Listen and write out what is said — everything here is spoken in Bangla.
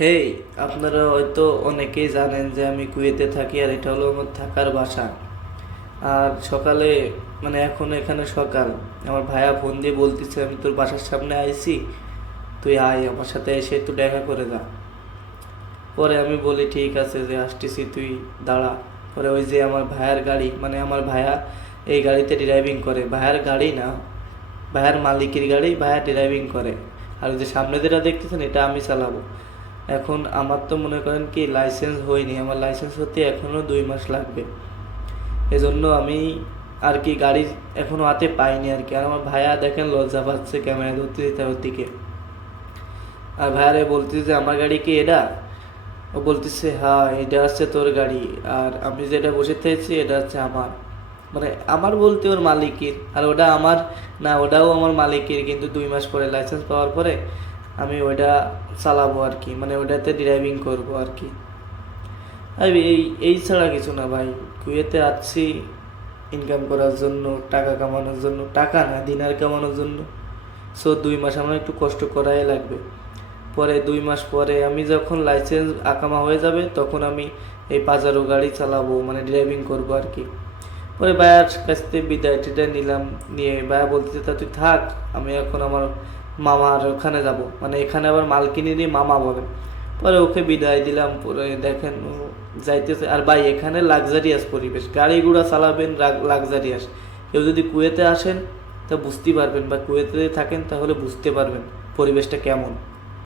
হেই, আপনারা হয়তো অনেকেই জানেন যে আমি কুয়েতে থাকি আর এটা হলো আমার থাকার বাসা। আর সকালে এখন এখানে সকাল, আমার ভাইয়া ফোন দিয়ে বলতেছে আমি তোর বাসার সামনে আইছি, তুই আয় আমার সাথে এসে একটু দেখা করে যা। পরে আমি বলি ঠিক আছে যে আসতেছি, তুই দাঁড়া। পরে ওই যে আমার ভাইয়ার গাড়ি, আমার ভাইয়া এই গাড়িতে ড্রাইভিং করে, ভাইয়ার গাড়ি না, ভাইয়ার মালিকের গাড়ি ভাইয়া ড্রাইভিং করে। আর ওই যে সামনে যেটা দেখতেছেন এটা আমি চালাবো। এখন আমার তো মনে করেন কি লাইসেন্স হয়নি, আমার লাইসেন্স হতে এখনও 2 মাস লাগবে। এজন্য আমি আর কি গাড়ি এখনো হাতে পাইনি আর কি। আর আমার ভাইয়া দেখেন লজ্জা পাচ্ছে ক্যামেরা ধরতে দিতে ওর দিকে। আর ভাইয়ারে বলতেছে যে আমার গাড়ি কি এটা? ও বলতেছে হ্যাঁ এটা হচ্ছে তোর গাড়ি, আর আমি যেটা বসে থাকছি এটা হচ্ছে আমার। আমার বলতে ওর মালিকের, আর ওটা আমার না, ওটাও আমার মালিকের, কিন্তু 2 মাস পরে লাইসেন্স পাওয়ার পরে আমি ওইটা চালাবো আর কি, ওইটাতে ড্রাইভিং করবো আর কি। আর এই এই ছাড়া কিছু না ভাই। কুয়েতে আসছি ইনকাম করার জন্য, টাকা কামানোর জন্য, টাকা না দিনার কামানোর জন্য। সো 2 মাস আমার একটু কষ্ট করাই লাগবে। পরে 2 মাস পরে আমি যখন লাইসেন্স আকামা হয়ে যাবে তখন আমি এই পাজারো গাড়ি চালাবো, ড্রাইভিং করবো আর কি। পরে ভাইয়ার কাছ থেকে বিদায় টিদায় নিলাম, নিয়ে ভাইয়া বলতেছে তা তুই থাক, আমি এখন আমার মামার ওখানে যাব, এখানে আবার মালকিনেরই মামা বলে। পরে ওকে বিদায় দিলাম। পরে দেখেন ও যাইতেছে। আর ভাই এখানে লাক্সারিয়াস পরিবেশ, গাড়ি ঘোড়া চালাবেন লাক্সারিয়াস। কেউ যদি কুয়েতে আসেন তা বুঝতেই পারবেন, বা কুয়েতে থাকেন তাহলে বুঝতে পারবেন পরিবেশটা কেমন।